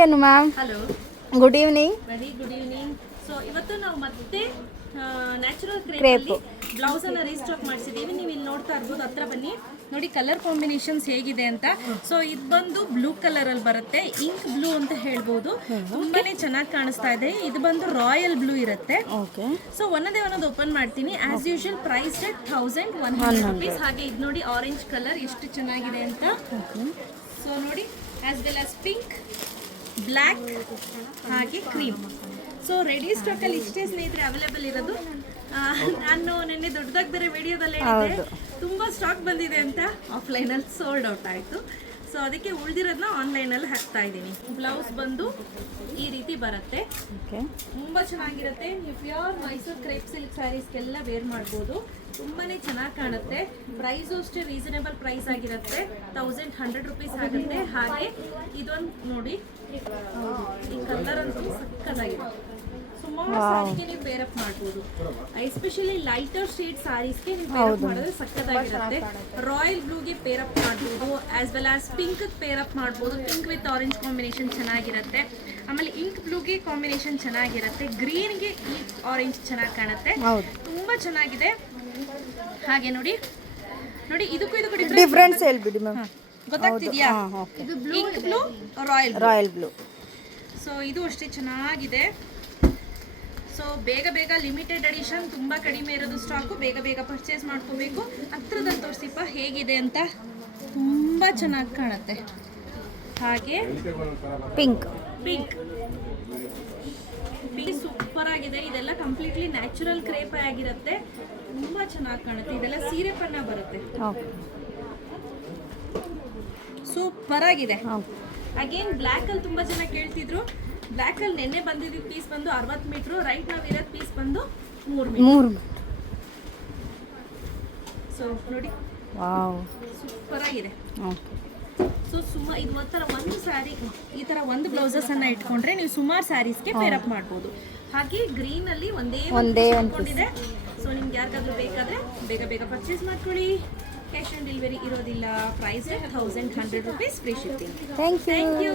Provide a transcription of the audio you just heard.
ಏನು ma'am hello good evening very good evening so ಇವತ್ತು ನಾವು ಮತ್ತೆ ನ್ಯಾಚುರಲ್. ಕ್ರೇಪ್ ಬ್ಲೌಸ್ ಅನ್ನ ರೀಸ್ಟಾಕ್ ಮಾಡಿಸಿದ್ದೀವಿ ನೀವು ಇಲ್ಲಿ ನೋಡ್ತಾ ಇರ್ಬೋದು ಹತ್ರ ಬನ್ನಿ. ನೋಡಿ ಕಲರ್ ಕಾಂಬಿನೇಷನ್ಸ್ ಹೇಗಿದೆ ಅಂತ. ಸೊ ಇದು ಬಂದು ಬ್ಲೂ ಕಲರ್ ಅಲ್ಲಿ ಬರುತ್ತೆ. ಇಂಕ್ ಬ್ಲೂ ಅಂತ ಹೇಳ್ಬೋದು. ತುಂಬಾನೇ ಚೆನ್ನಾಗಿ ಕಾಣಿಸ್ತಾ ಇದೆ. ಇದು ಬಂದು ರಾಯಲ್ ಬ್ಲೂ ಇರುತ್ತೆ. ಸೊ ಒಂದೇ ಒಂದೊಂದು ಓಪನ್ ಮಾಡ್ತೀನಿ. As usual price rate thousand one hundred rupees ಹಾಗೆ ಇದು ನೋಡಿ ಆರೆಂಜ್ ಕಲರ್ ಎಷ್ಟು ಚೆನ್ನಾಗಿದೆ ಅಂತ. ಸೊ ನೋಡಿ as well as pink black ಹಾಗೆ ಕ್ರೀಮ್. ಸೊ ರೆಡಿ ಸ್ಟಾಕಲ್ಲಿ ಇಷ್ಟೇ ಸ್ನೇಹಿತರೆ ಅವೈಲೇಬಲ್ ಇರೋದು. ನಾನು ನಿನ್ನೆ ದೊಡ್ಡದಾಗಿ ಬೇರೆ ವಿಡಿಯೋದಲ್ಲಿ ಹೇಳಿದ್ದೆ. ತುಂಬ ಸ್ಟಾಕ್ ಬಂದಿದೆ ಅಂತ ಆಫ್ಲೈನಲ್ಲಿ ಸೋಲ್ಡ್ ಔಟ್ ಆಯಿತು. ಸೊ ಅದಕ್ಕೆ ಉಳಿದಿರೋದನ್ನ ಆನ್ಲೈನಲ್ಲಿ ಹಾಕ್ತಾ ಇದ್ದೀನಿ. ಬ್ಲೌಸ್ ಬಂದು ಈ ರೀತಿ ಬರುತ್ತೆ. ತುಂಬ ಚೆನ್ನಾಗಿರುತ್ತೆ. ನೀವು ಪ್ಯೂರ್ ಮೈಸೂರು ಕ್ರೇಪ್ ಸಿಲ್ಕ್ ಸ್ಯಾರೀಸ್ಗೆಲ್ಲ ವೇರ್ ಮಾಡ್ಬೋದು. ತುಂಬಾನೇ ಚೆನ್ನಾಗಿ ಕಾಣುತ್ತೆ. ಪ್ರೈಸು ಅಷ್ಟೇ ರೀಸನೇಬಲ್ ಪ್ರೈಸ್ ಆಗಿರುತ್ತೆ. ತೌಸಂಡ್ ಹಂಡ್ರೆಡ್ ರುಪೀಸ್ ಆಗುತ್ತೆ. ಹಾಗೆ ಇದೊಂದು ನೋಡಿ ಈ ಕಲರ್ ಅಂತೂ ಸಕ್ಕತ್ತಾಗಿದೆ. ಸುಮಾರು ಸಾರಿಗೆ ನೀವು ಪೇರಪ್ ಮಾಡ್ಬೋದು. ಎಸ್ಪೆಷಲಿ ಲೈಟರ್ ಶೇಡ್ ಸಾರೀಸ್ಗೆ ನೀವು ಪೇರಪ್ ಮಾಡಿದ್ರೆ ಸಕ್ಕತ್ತಾಗಿರುತ್ತೆ. ರಾಯಲ್ ಬ್ಲೂಗೆ ಪೇರಪ್ ಮಾಡ್ಬೋದು as well as pink pair up ಮಾಡ್ಬೋದು. ಪಿಂಕ್ ವಿತ್ ಆರೆಂಜ್ ಕಾಂಬಿನೇಷನ್ ಚೆನ್ನಾಗಿರುತ್ತೆ. ಆಮೇಲೆ ಇಂಕ್ ಬ್ಲೂಗೆ ಕಾಂಬಿನೇಷನ್ ಚೆನ್ನಾಗಿರುತ್ತೆ. ಗ್ರೀನ್ಗೆ ಈ ಆರೆಂಜ್ ಚೆನ್ನಾಗಿ ಕಾಣುತ್ತೆ. ತುಂಬಾ ಚೆನ್ನಾಗಿದೆ. ಹಾಗೆ ನೋಡಿ. ನೋಡಿ ಇದಕ್ಕೂ ಇದಕ್ಕೂ ಡಿಫ್ರೆನ್ಸ್ ಹೇಳ್ಬಿಡಿ ಮ್ಯಾಮ್ ಗೊತ್ತಾಗ್ತಿದ್ಯಾ? ಇದು blue ink blue royal royal blue so ಇದು ಅಷ್ಟೇ ಚೆನ್ನಾಗಿದೆ. ಸೊ ಬೇಗ ಬೇಗ ಲಿಮಿಟೆಡ್ ಅಡಿಷನ್ ತುಂಬ ಕಡಿಮೆ ಇರೋದು ಸ್ಟಾಕು ಬೇಗ ಬೇಗ ಪರ್ಚೇಸ್ ಮಾಡ್ಕೋಬೇಕು. ಹತ್ರದಲ್ಲಿ ತೋರಿಸಿಪ್ಪ ಹೇಗಿದೆ ಅಂತ ತುಂಬ ಚೆನ್ನಾಗಿ ಕಾಣುತ್ತೆ. ಹಾಗೆ ಪಿಂಕ್ ಪಿಂಕ್ ಪಿಂಕ್ ಸೂಪರ್ ಆಗಿದೆ. ಇದೆಲ್ಲ ಕಂಪ್ಲೀಟ್ಲಿ ನ್ಯಾಚುರಲ್ ಕ್ರೇಪ್ ಆಗಿರುತ್ತೆ. ತುಂಬಾ ಚೆನ್ನಾಗಿ ಕಾಣುತ್ತೆ. ಇದೆಲ್ಲ ಸೀರೆ ಪಣ್ಣ ಬರುತ್ತೆ. ಸೂಪರ್ ಆಗಿದೆ. ಅಗೇನ್ ಬ್ಲ್ಯಾಕ್ ಅಲ್ಲಿ ತುಂಬಾ ಜನ ಕೇಳ್ತಿದ್ರು. ಬ್ಲ್ಯಾಕ್ ಅಲ್ಲಿ ನೆನ್ನೆ ಬಂದಿದ್ದ ಪೀಸ್ ಬಂದು ಅರವತ್ತು ಮೀಟರ್. ರೈಟ್ ನಾವ್ ಇರೋದ್ ಪೀಸ್ ಬಂದು ಮೂರು ಮೂರು ಸೊ ನೋಡಿ. ಸೂಪರ್ ಆಗಿದೆ. ಓಕೆ ಸುಮಾರು ಇದು ಒಂಥರ ಒಂದು ಸ್ಯಾರಿ ಈ ಥರ ಒಂದು ಬ್ಲೌಸಸ್ ಅನ್ನ ಇಟ್ಕೊಂಡ್ರೆ ನೀವು ಸುಮಾರು ಸ್ಯಾರೀಸ್ಗೆ ಪೇರಪ್ ಮಾಡ್ಬೋದು. ಹಾಗೆ ಗ್ರೀನಲ್ಲಿ ಒಂದೇ ಒಂದೇ ಇಟ್ಕೊಂಡಿದೆ. ಸೊ ನಿಮ್ಗೆ ಯಾರಿಗಾದ್ರೂ ಬೇಕಾದರೆ ಬೇಗ ಬೇಗ ಪರ್ಚೇಸ್ ಮಾಡ್ಕೊಳ್ಳಿ. ಕ್ಯಾಶ್ ಆನ್ ಡೆಲಿವರಿ ಇರೋದಿಲ್ಲ. Price thousand hundred rupees free shipping thank you